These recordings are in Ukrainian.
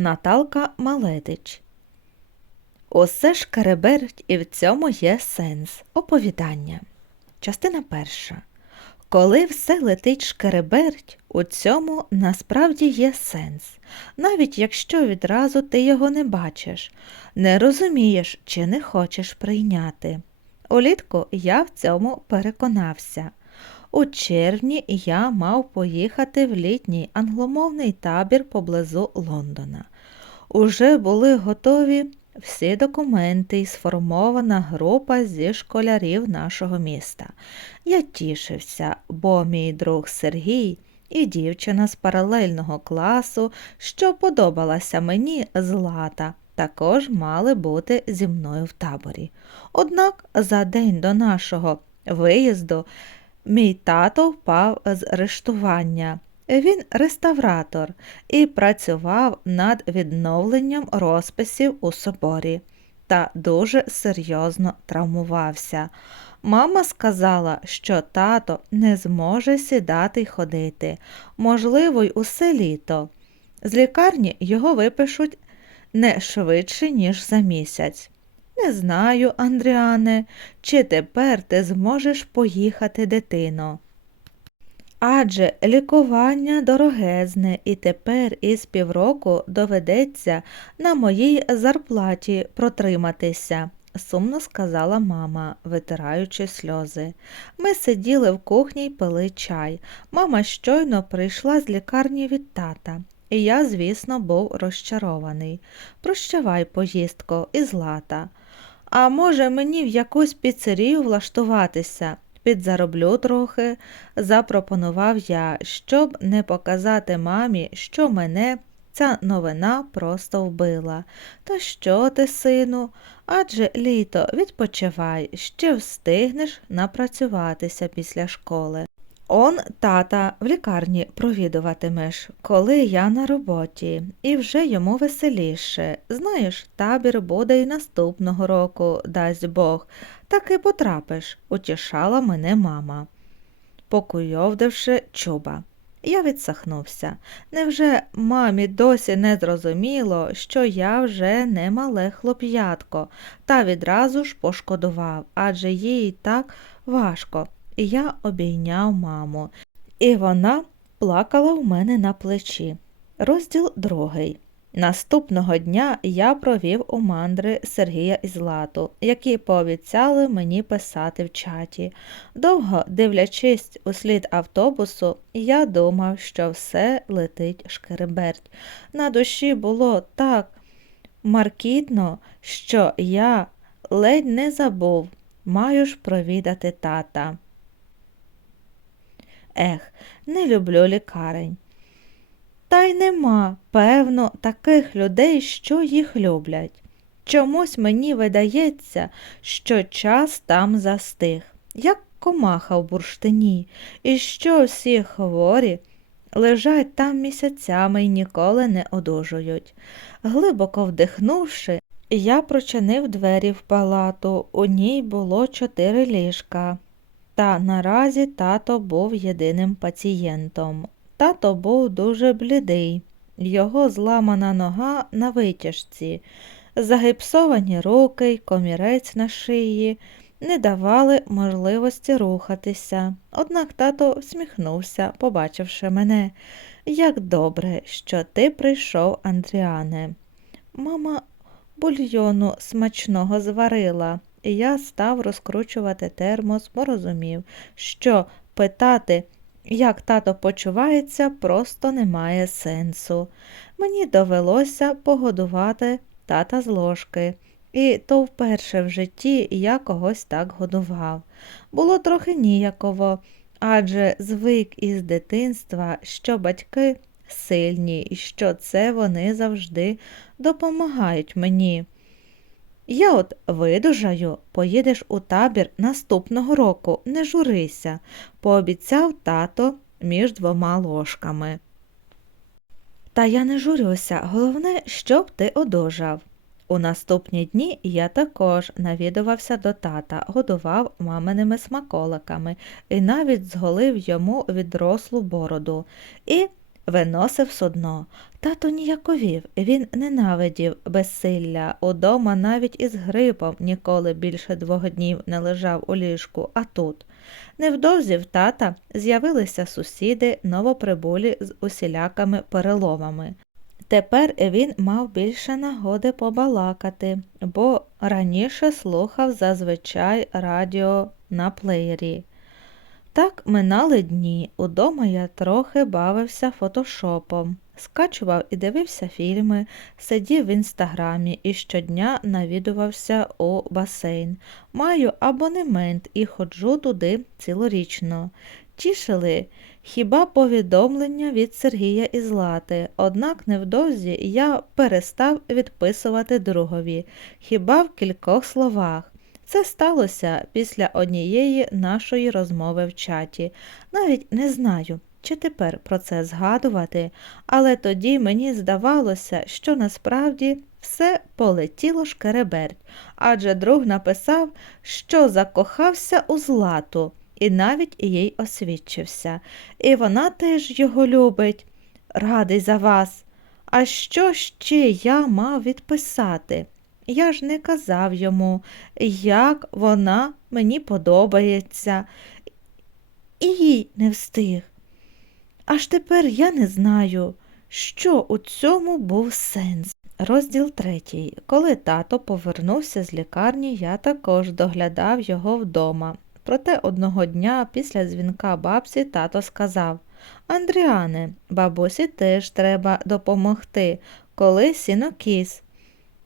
Наталка Малетич. Усе ж кереберть, і в цьому є сенс. Оповідання. Частина перша. Коли все летить шкереберть, у цьому насправді є сенс, навіть якщо відразу ти його не бачиш, не розумієш чи не хочеш прийняти. Улітку я в цьому переконався. У червні я мав поїхати в літній англомовний табір поблизу Лондона. Уже були готові всі документи і сформована група зі школярів нашого міста. Я тішився, бо мій друг Сергій і дівчина з паралельного класу, що подобалася мені Злата, також мали бути зі мною в таборі. Однак за день до нашого виїзду Мій тато впав з рештування. Він реставратор і працював над відновленням розписів у соборі та дуже серйозно травмувався. Мама сказала, що тато не зможе сідати й ходити, можливо, й усе літо. З лікарні його випишуть не швидше, ніж за місяць. Не знаю, Андріане, чи тепер ти зможеш поїхати, дитино. Адже лікування дорогезне, і тепер із півроку доведеться на моїй зарплаті протриматися, сумно сказала мама, витираючи сльози. Ми сиділи в кухні й пили чай. Мама щойно прийшла з лікарні від тата. І я, звісно, був розчарований. Прощавай, поїздко, і злата. А може, мені в якусь піцерію влаштуватися? Підзароблю трохи, запропонував я, щоб не показати мамі, що мене ця новина просто вбила. Та що ти, сину? Адже літо відпочивай, ще встигнеш напрацюватися після школи. Он тата в лікарні провідуватимеш, коли я на роботі, і вже йому веселіше. Знаєш, табір буде й наступного року, дасть Бог, так і потрапиш, утішала мене мама. Покуйовдивши чуба. Я відсахнувся. Невже мамі досі не зрозуміло, що я вже не мале хлоп'ятко, та відразу ж пошкодував, адже їй так важко і я обійняв маму, і вона плакала у мене на плечі. Розділ другий. Наступного дня я провів у мандри Сергія і Злату, які пообіцяли мені писати в чаті. Довго дивлячись у слід автобусу, я думав, що все летить шкереберть. На душі було так маркітно, що я ледь не забув, маю ж провідати тата. Ех, не люблю лікарень. Та й нема, певно, таких людей, що їх люблять. Чомусь мені видається, що час там застиг, як комаха в бурштині, і що всі хворі лежать там місяцями і ніколи не одужують. Глибоко вдихнувши, я прочинив двері в палату, у ній було чотири ліжка. Та наразі тато був єдиним пацієнтом. Тато був дуже блідий, його зламана нога на витяжці, загипсовані руки й комірець на шиї не давали можливості рухатися. Однак тато всміхнувся, побачивши мене. Як добре, що ти прийшов, Андріане. Мама бульйону смачного зварила і я став розкручувати термос, порозумів, що питати, як тато почувається, просто немає сенсу. Мені довелося погодувати тата з ложки. І то вперше в житті я когось так годував. Було трохи ніяково, адже звик із дитинства, що батьки сильні і що це вони завжди допомагають мені. Я от видужаю, поїдеш у табір наступного року, не журися, пообіцяв тато між двома ложками. Та я не журюся, головне, щоб ти одужав. У наступні дні я також навідувався до тата, годував маминими смаколиками і навіть зголив йому відрослу бороду. І Виносив судно. Тато ніяковів, він ненавидів безсилля. Удома навіть із грипом ніколи більше двох днів не лежав у ліжку, а тут. Невдовзі в тата з'явилися сусіди новоприбулі з усілякими переломами. Тепер він мав більше нагоди побалакати, бо раніше слухав зазвичай радіо на плеєрі. Так минали дні. Удома я трохи бавився фотошопом, скачував і дивився фільми, сидів в інстаграмі і щодня навідувався у басейн. Маю абонемент і ходжу туди цілорічно. Тішили хіба повідомлення від Сергія і Злати, однак невдовзі я перестав відписувати другові, хіба в кількох словах. Це сталося після однієї нашої розмови в чаті. Навіть не знаю, чи тепер про це згадувати, але тоді мені здавалося, що насправді все полетіло шкереберть, адже друг написав, що закохався у злату, і навіть їй освідчився. І вона теж його любить. Радий за вас. А що ще я мав відписати? Я ж не казав йому, як вона мені подобається, і їй не встиг. Аж тепер я не знаю, що у цьому був сенс. Розділ третій. Коли тато повернувся з лікарні, я також доглядав його вдома. Проте одного дня після дзвінка бабці тато сказав Андріане, бабусі теж треба допомогти, коли сінокіс.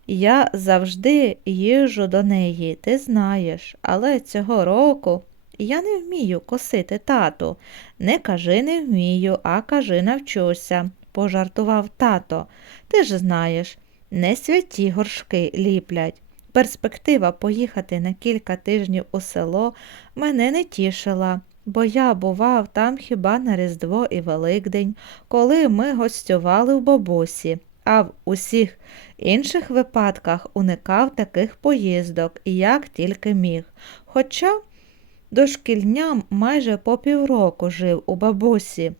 Я завжди їжу до неї, ти знаєш, але цього року я не вмію косити тату. Не кажи не вмію, а кажи навчуся, пожартував тато. Ти ж знаєш, не святі горшки ліплять. Перспектива поїхати на кілька тижнів у село мене не тішила, бо я бував там хіба на Різдво і Великдень, коли ми гостювали в бабусі а в усіх інших випадках уникав таких поїздок, як тільки міг. Хоча дошкільням майже по півроку жив у бабусі.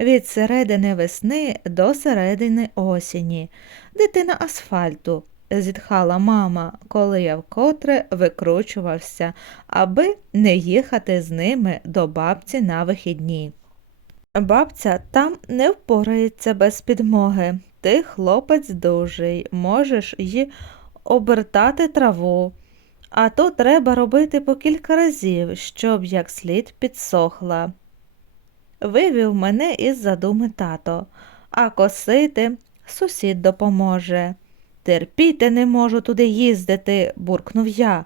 Від середини весни до середини осені. Дитина асфальту, зітхала мама, коли я вкотре викручувався, аби не їхати з ними до бабці на вихідні. Бабця там не впорається без підмоги, ти хлопець дужий, можеш й обертати траву, а то треба робити по кілька разів, щоб як слід підсохла. Вивів мене із задуми тато, а косити сусід допоможе. Терпіти не можу туди їздити, буркнув я.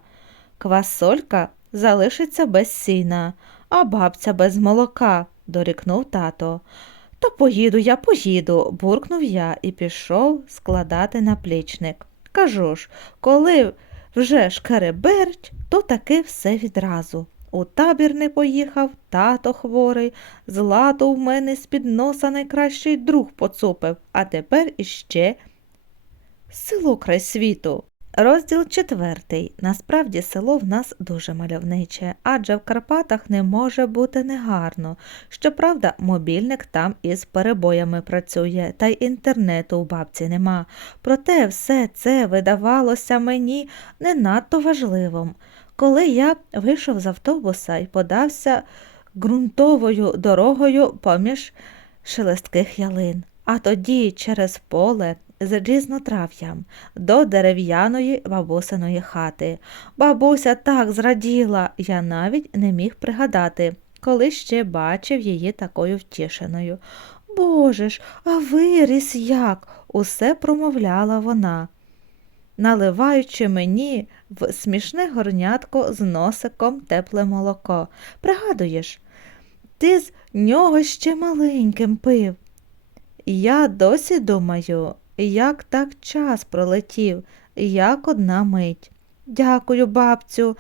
Квасолька залишиться без сіна, а бабця без молока, дорікнув тато. Та поїду я, поїду, буркнув я і пішов складати наплічник. Кажу ж, коли вже шкереберть, то таки все відразу. У табір не поїхав, тато хворий, злато в мене з-під носа найкращий друг поцупив, а тепер іще село край світу. Розділ четвертий. Насправді село в нас дуже мальовниче, адже в Карпатах не може бути негарно. Щоправда, мобільник там із перебоями працює, та й інтернету у бабці нема. Проте все це видавалося мені не надто важливим. Коли я вийшов з автобуса і подався ґрунтовою дорогою поміж шелестких ялин, а тоді через поле з різнотрав'ям до дерев'яної бабусиної хати. Бабуся так зраділа, я навіть не міг пригадати, коли ще бачив її такою втішеною. Боже ж, а виріс як? усе промовляла вона, наливаючи мені в смішне горнятко з носиком тепле молоко. Пригадуєш, ти з нього ще маленьким пив. Я досі думаю, як так час пролетів, як одна мить. Дякую, бабцю.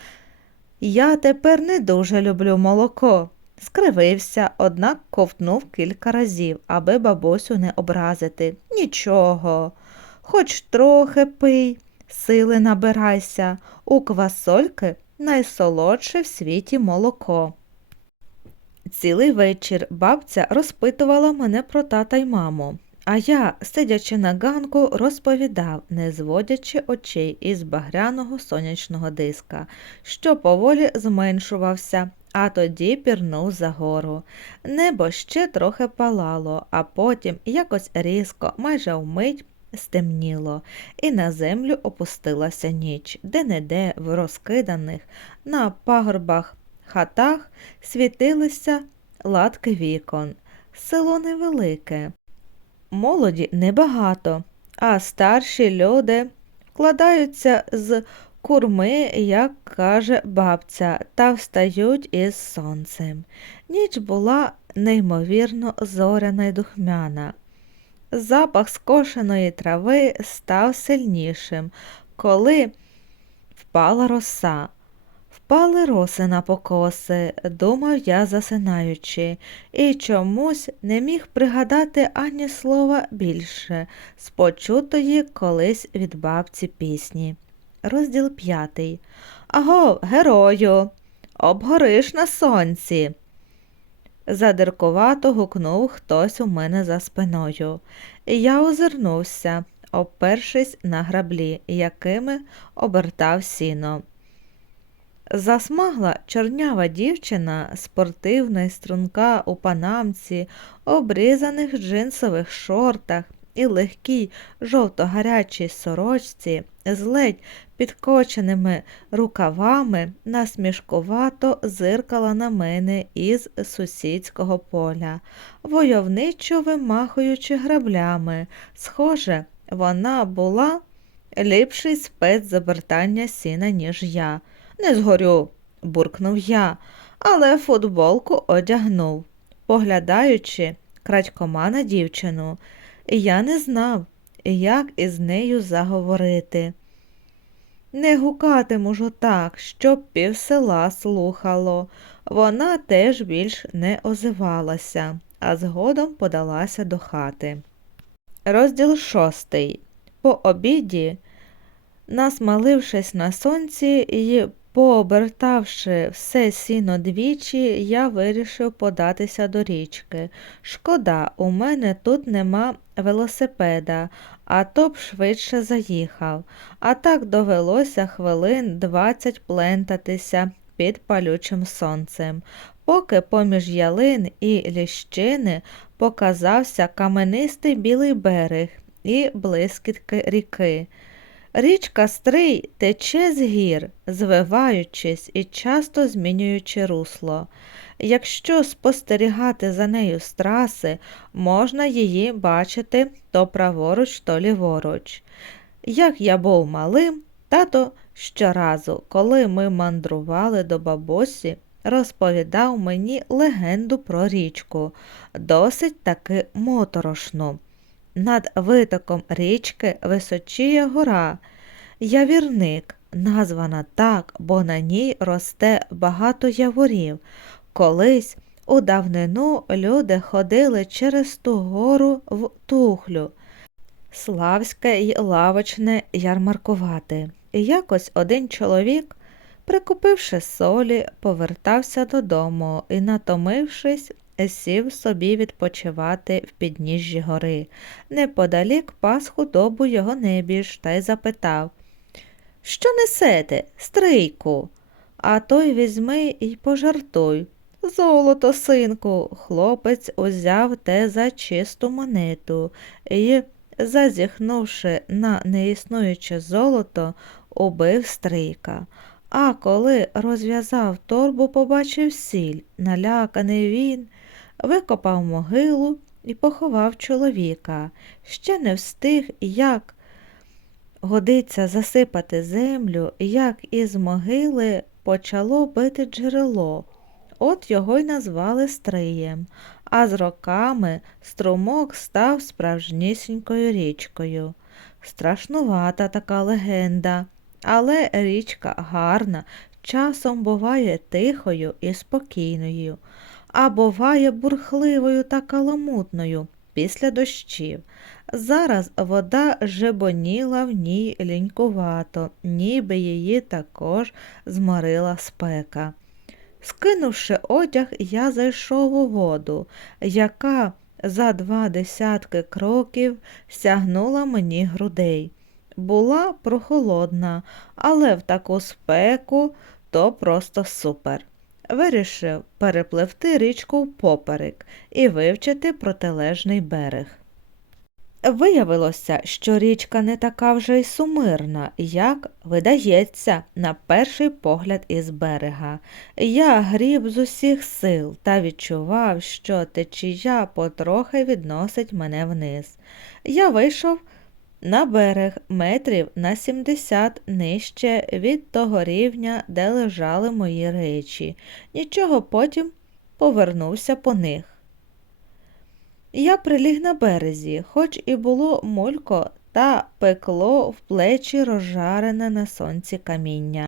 Я тепер не дуже люблю молоко. Скривився, однак ковтнув кілька разів, аби бабусю не образити. Нічого, хоч трохи пий, сили набирайся, у квасольки найсолодше в світі молоко. Цілий вечір бабця розпитувала мене про тата й маму, а я, сидячи на ганку, розповідав, не зводячи очей із багряного сонячного диска, що поволі зменшувався, а тоді пірнув за гору. Небо ще трохи палало, а потім якось різко, майже вмить, стемніло, і на землю опустилася ніч, де-не-де в розкиданих на пагорбах хатах світилися латки вікон. Село невелике. Молоді небагато, а старші люди вкладаються з курми, як каже бабця, та встають із сонцем. Ніч була неймовірно зоряна й духмяна. Запах скошеної трави став сильнішим, коли впала роса. Впали роси на покоси, думав я засинаючи, і чомусь не міг пригадати ані слова більше з почутої колись від бабці пісні. Розділ п'ятий. Аго, герою, обгориш на сонці. Задиркувато гукнув хтось у мене за спиною. Я озирнувся, опершись на граблі, якими обертав сіно. Засмагла чорнява дівчина, спортивна й струнка у панамці, обрізаних джинсових шортах і легкій жовто-гарячій сорочці з ледь підкоченими рукавами насмішкувато зиркала на мене із сусідського поля, войовничо вимахуючи граблями. Схоже, вона була ліпший спец з обертання сіна, ніж я. Не згорю, буркнув я, але футболку одягнув, поглядаючи крадькома на дівчину. Я не знав, як із нею заговорити. Не гукатиму ж отак, щоб півсела слухало. Вона теж більш не озивалася, а згодом подалася до хати. Розділ шостий. По обіді, насмалившись на сонці і пообертавши все сіно двічі, я вирішив податися до річки. Шкода, у мене тут нема велосипеда, а то б швидше заїхав. А так довелося хвилин двадцять плентатися під палючим сонцем, поки поміж ялин і ліщини показався каменистий білий берег і блискітки ріки. Річка Стрий тече з гір, звиваючись і часто змінюючи русло. Якщо спостерігати за нею з траси, можна її бачити то праворуч, то ліворуч. Як я був малим, тато щоразу, коли ми мандрували до бабусі, розповідав мені легенду про річку, досить таки моторошну. Над витоком річки височіє гора. Явірник, названа так, бо на ній росте багато яворів. Колись у давнину люди ходили через ту гору в тухлю. Славське й лавочне ярмаркувати. І якось один чоловік, прикупивши солі, повертався додому і, натомившись, сів собі відпочивати в підніжжі гори. Неподалік пас худобу його небіж та й запитав Що несете, стрийку? А той візьми й пожартуй. Золото, синку, хлопець узяв те за чисту монету і, зазіхнувши на неіснуюче золото, убив стрийка. А коли розв'язав торбу, побачив сіль. Наляканий він, викопав могилу і поховав чоловіка. Ще не встиг, як годиться засипати землю, як із могили почало бити джерело. От його й назвали Стриєм, а з роками струмок став справжнісінькою річкою. Страшнувата така легенда, але річка гарна, часом буває тихою і спокійною, а буває бурхливою та каламутною після дощів. Зараз вода жебоніла в ній лінькувато, ніби її також зморила спека. Скинувши одяг, я зайшов у воду, яка за два десятки кроків сягнула мені грудей. Була прохолодна, але в таку спеку то просто супер. Вирішив перепливти річку впоперек і вивчити протилежний берег. Виявилося, що річка не така вже й сумирна, як видається на перший погляд із берега. Я гріб з усіх сил та відчував, що течія потрохи відносить мене вниз. Я вийшов на берег метрів на 70 нижче від того рівня, де лежали мої речі. Нічого потім повернувся по них. Я приліг на березі, хоч і було мулько, та пекло в плечі розжарене на сонці каміння.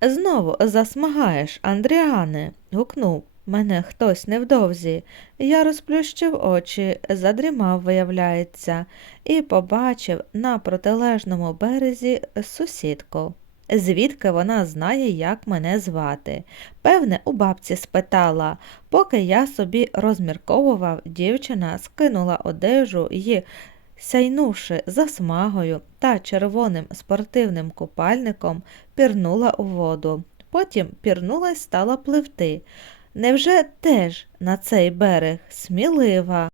Знову засмагаєш, Андріане, гукнув мене хтось невдовзі. Я розплющив очі, задрімав, виявляється, і побачив на протилежному березі сусідку. Звідки вона знає, як мене звати? Певне, у бабці спитала. Поки я собі розмірковував, дівчина скинула одежу і, сяйнувши засмагою та червоним спортивним купальником, пірнула у воду. Потім пірнула й стала пливти. Невже теж на цей берег смілива?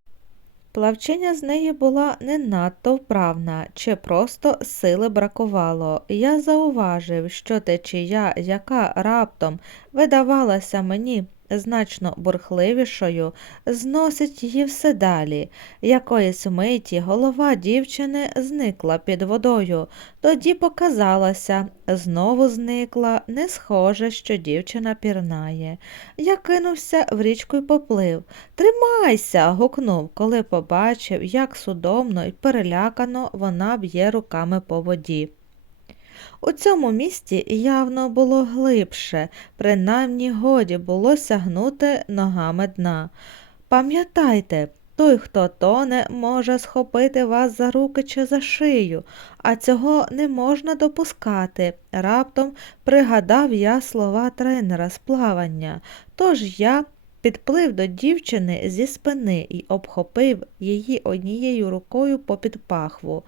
Плавчиня з неї була не надто вправна, чи просто сили бракувало. Я зауважив, що течія, яка раптом видавалася мені значно бурхливішою, зносить її все далі. Якоїсь миті голова дівчини зникла під водою, тоді показалася, знову зникла, не схоже, що дівчина пірнає. Я кинувся в річку й поплив. Тримайся. гукнув, коли побачив, як судомно й перелякано вона б'є руками по воді. У цьому місті явно було глибше, принаймні годі було сягнути ногами дна. Пам'ятайте, той, хто тоне, може схопити вас за руки чи за шию, а цього не можна допускати. Раптом пригадав я слова тренера з плавання. Тож я підплив до дівчини зі спини і обхопив її однією рукою попід пахву.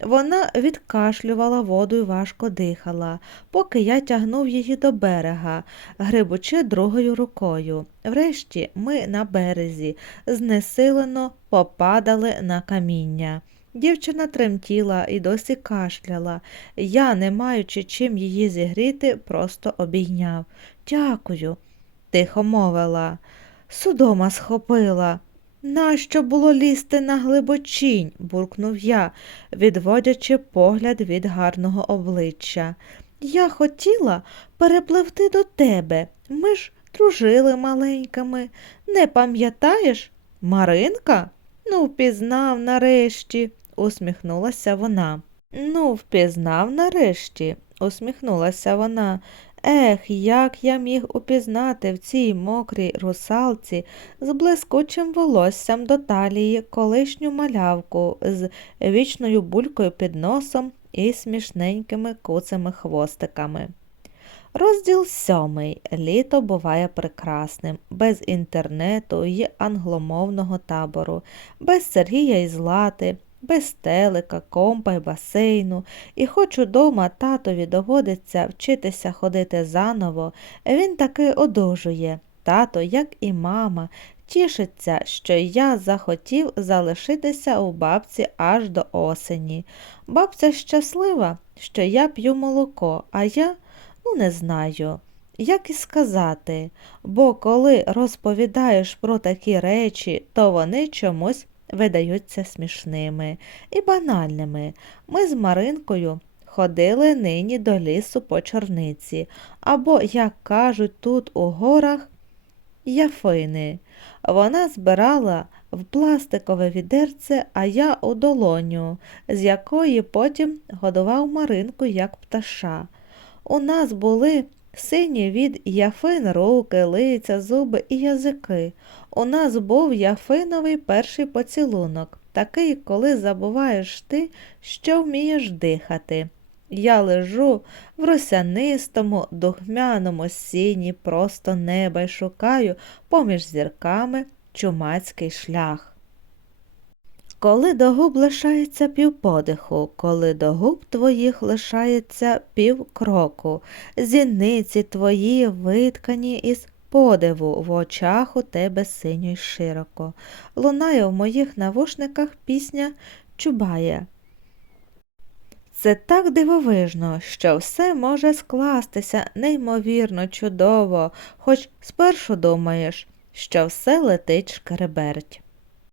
Вона відкашлювала воду і важко дихала, поки я тягнув її до берега, грибучи другою рукою. Врешті ми на березі знесилено попадали на каміння. Дівчина тремтіла і досі кашляла. Я, не маючи чим її зігріти, просто обійняв. Дякую, тихо мовила. Судома схопила. Нащо було лізти на глибочінь? буркнув я, відводячи погляд від гарного обличчя. Я хотіла перепливти до тебе. Ми ж дружили маленькими. Не пам'ятаєш? Маринка? Ну, впізнав нарешті, усміхнулася вона. Ну, впізнав нарешті, усміхнулася вона. Ех, як я міг упізнати в цій мокрій русалці з блискучим волоссям до талії колишню малявку з вічною булькою під носом і смішненькими куцими хвостиками. Розділ сьомий. Літо буває прекрасним, без інтернету й англомовного табору, без Сергія і Злати, без телека, компа й басейну, і хоч удома татові доводиться вчитися ходити заново, він таки одужує. Тато, як і мама, тішиться, що я захотів залишитися у бабці аж до осені. Бабця щаслива, що я п'ю молоко, а я ну не знаю. Як і сказати, бо коли розповідаєш про такі речі, то вони чомусь видаються смішними і банальними. Ми з Маринкою ходили нині до лісу по чорниці, або, як кажуть тут у горах, яфини. Вона збирала в пластикове відерце, а я у долоню, з якої потім годував Маринку як пташа. У нас були сині від яфин руки, лиця, зуби і язики. У нас був яфиновий перший поцілунок, такий, коли забуваєш ти, що вмієш дихати. Я лежу в росянистому, духмяному сіні просто неба й шукаю поміж зірками чумацький шлях. Коли до губ лишається півподиху, коли до губ твоїх лишається півкроку, зіниці твої виткані із подиву, в очах у тебе синьо й широко. Лунає в моїх навушниках пісня Чубає. Це так дивовижно, що все може скластися неймовірно чудово, хоч спершу думаєш, що все летить шкереберть.